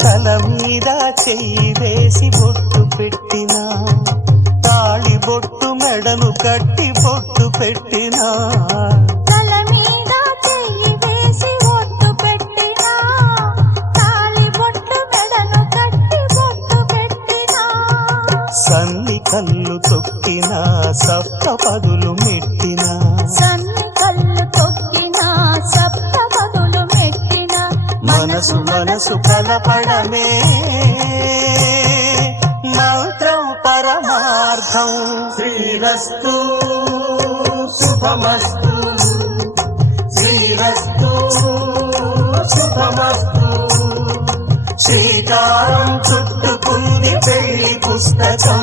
తల మీద చెయ్యి వేసి బొట్టు పెట్టినా, తాళి బొట్టు మెడను కట్టి బొట్టు పెట్టినా, తల మీద చెయ్యి వేసి బొట్టు పెట్టినా, తాళి బొట్టు మెడను కట్టి బొట్టు పెట్టినా, సన్ని కళ్ళు తొక్కినా సప్త పదులు మెట్టినా, సన్ని కళ్ళు తొక్కినా సప్త పదులు మెట్టినా, మనసు మనసు కలపడమే మంత్రం పరమార్థం. శ్రీరస్తు శుభమస్తు, శ్రీరస్తు శుభమస్తు. శ్రీకారం చుట్టుకుంది పెళ్లి పుస్తకం,